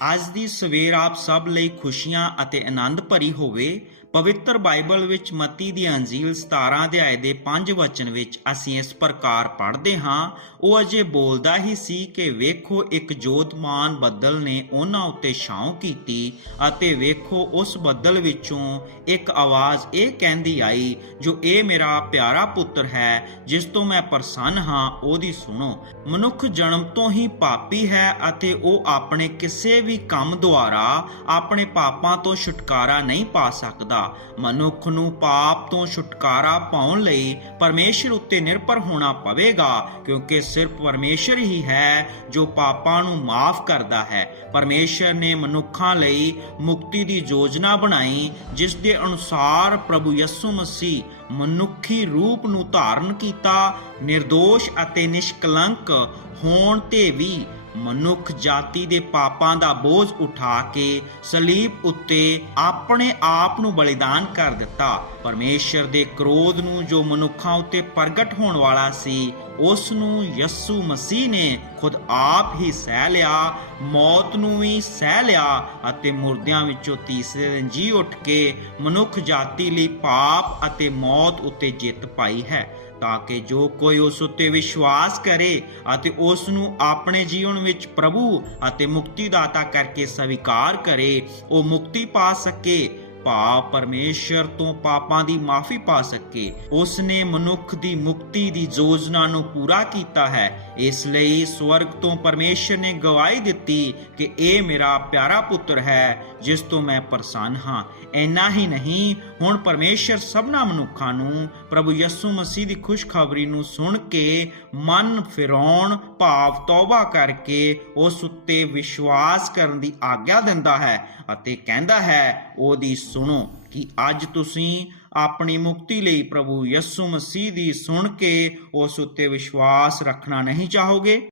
ਅੱਜ ਦੀ ਸਵੇਰ ਆਪ ਸਭ ਲਈ ਖੁਸ਼ੀਆਂ ਅਤੇ ਆਨੰਦ ਭਰੀ ਹੋਵੇ, ਪਵਿੱਤਰ ਬਾਈਬਲ ਵਿੱਚ ਮਤੀ ਦੀ ਅੰਜੀਲ 17 ਅਧਿਆਏ ਦੇ 5 ਵਚਨ ਵਿੱਚ ਅਸੀਂ ਇਸ ਪ੍ਰਕਾਰ ਪੜ੍ਹਦੇ ਹਾਂ, ਉਹ ਅਜੇ ਬੋਲਦਾ ਹੀ ਸੀ ਕਿ ਵੇਖੋ ਇੱਕ ਜੋਤਮਾਨ ਬੱਦਲ ਨੇ ਉਹਨਾਂ ਉੱਤੇ ਛਾਂ ਕੀਤੀ ਅਤੇ ਵੇਖੋ ਉਸ ਬੱਦਲ ਵਿੱਚੋਂ ਇੱਕ ਆਵਾਜ਼ ਇਹ ਕਹਿੰਦੀ ਆਈ, ਜੋ ਇਹ ਮੇਰਾ ਪਿਆਰਾ ਪੁੱਤਰ ਹੈ, ਜਿਸ ਤੋਂ ਮੈਂ ਪ੍ਰਸੰਨ ਹਾਂ, ਉਹਦੀ ਸੁਣੋ। ਮਨੁੱਖ ਜਨਮ ਤੋਂ ਹੀ ਪਾਪੀ ਹੈ ਅਤੇ ਉਹ ਆਪਣੇ ਕਿਸੇ ਵੀ ਕੰਮ ਦੁਆਰਾ ਆਪਣੇ ਪਾਪਾਂ ਤੋਂ ਛੁਟਕਾਰਾ ਨਹੀਂ ਪਾ ਸਕਦਾ। ਮਨੁੱਖ ਨੂੰ ਪਾਪ ਤੋਂ ਛੁਟਕਾਰਾ ਪਾਉਣ ਲਈ ਪਰਮੇਸ਼ਰ ਉੱਤੇ ਨਿਰਭਰ ਹੋਣਾ ਪਵੇਗਾ, ਕਿਉਂਕਿ ਸਿਰਫ ਪਰਮੇਸ਼ਰ ਹੀ ਹੈ ਜੋ ਪਾਪਾਂ ਨੂੰ ਮਾਫ ਕਰਦਾ ਹੈ। ਪਰਮੇਸ਼ਰ ਨੇ ਮਨੁੱਖਾਂ ਲਈ ਮੁਕਤੀ ਦੀ ਯੋਜਨਾ ਬਣਾਈ, ਜਿਸ ਦੇ ਅਨੁਸਾਰ ਪ੍ਰਭੂ ਯਿਸੂ ਮਸੀਹ ਮਨੁੱਖੀ ਰੂਪ ਨੂੰ ਧਾਰਨ ਕੀਤਾ નિર્ਦੋਸ਼ ਅਤੇ ਨਿਸ਼ਕਲੰਕ ਹੋਣ ਤੇ ਵੀ ਮਨੁੱਖ ਜਾਤੀ ਦੇ ਪਾਪਾਂ ਦਾ ਬੋਝ ਉਠਾ ਕੇ ਸਲੀਬ ਉੱਤੇ ਆਪਣੇ ਆਪ ਨੂੰ ਬਲੀਦਾਨ ਕਰ ਦਿੱਤਾ। ਪਰਮੇਸ਼ਰ ਦੇ ਕ੍ਰੋਧ ਨੂੰ ਜੋ ਮਨੁੱਖਾਂ ਉੱਤੇ ਪ੍ਰਗਟ ਹੋਣ ਵਾਲਾ ਸੀ, ਉਸ ਨੂੰ ਯਸੂ ਮਸੀਹ ਨੇ ਖੁਦ ਆਪ ਹੀ ਸਹਿ ਲਿਆ, ਮੌਤ ਨੂੰ ਵੀ ਸਹਿ ਲਿਆ ਅਤੇ ਮੁਰਦਿਆਂ ਵਿੱਚੋਂ ਤੀਸਰੇ ਦਿਨ ਜੀ ਉੱਠ ਕੇ ਮਨੁੱਖ ਜਾਤੀ ਲਈ ਪਾਪ ਅਤੇ ਮੌਤ ਉੱਤੇ ਜਿੱਤ ਪਾਈ ਹੈ। ਤਾਂ ਕਿ ਜੋ ਕੋਈ ਉਸ ਉੱਤੇ ਵਿਸ਼ਵਾਸ ਕਰੇ ਅਤੇ ਉਸ ਨੂੰ ਆਪਣੇ ਜੀਵਨ ਵਿੱਚ ਪ੍ਰਭੂ ਅਤੇ ਮੁਕਤੀਦਾਤਾ ਕਰਕੇ ਸਵੀਕਾਰ ਕਰੇ, ਉਹ ਮੁਕਤੀ ਪਾ ਸਕੇ ਭਾ ਪਰਮੇਸ਼ਰ ਤੋਂ ਪਾਪਾਂ ਦੀ ਮਾਫੀ ਪਾ ਸਕੇ। ਉਸ ਨੇ ਮਨੁੱਖ ਦੀ ਮੁਕਤੀ ਦੀ ਯੋਜਨਾ ਨੂੰ ਪੂਰਾ ਕੀਤਾ ਹੈ। ਇਸ ਲਈ ਸਵਰਗ ਤੋਂ ਪਰਮੇਸ਼ਰ ਨੇ ਗਵਾਹੀ ਦਿੱਤੀ ਕਿ ਇਹ ਮੇਰਾ ਪਿਆਰਾ ਪੁੱਤਰ ਹੈ, ਜਿਸ ਤੋਂ ਮੈਂ ਪ੍ਰਸੰਨ ਹਾਂ। ਇੰਨਾ ਹੀ ਨਹੀਂ, ਹੁਣ ਪਰਮੇਸ਼ਰ ਸਭਨਾ ਮਨੁੱਖਾਂ ਨੂੰ, ਪ੍ਰਭੂ ਯਿਸੂ ਮਸੀਹ ਦੀ ਖੁਸ਼ਖਬਰੀ ਨੂੰ ਸੁਣ ਕੇ ਮਨ ਫਿਰਾਉਣ ਭਾਵ ਤੌਬਾ ਕਰਕੇ ਉਸ ਉੱਤੇ ਵਿਸ਼ਵਾਸ ਕਰਨ ਦੀ ਆਗਿਆ ਦਿੰਦਾ ਹੈ ਅਤੇ ਕਹਿੰਦਾ ਹੈ, ਉਹਦੀ ਸੁਣੋ ਕਿ ਅੱਜ ਤੁਸੀਂ ਆਪਣੀ ਮੁਕਤੀ ਲਈ ਪ੍ਰਭੂ ਯਿਸੂ ਮਸੀਹ ਦੀ ਸੁਣ ਕੇ ਉਸ ਉੱਤੇ ਵਿਸ਼ਵਾਸ ਰੱਖਣਾ ਨਹੀਂ ਚਾਹੋਗੇ?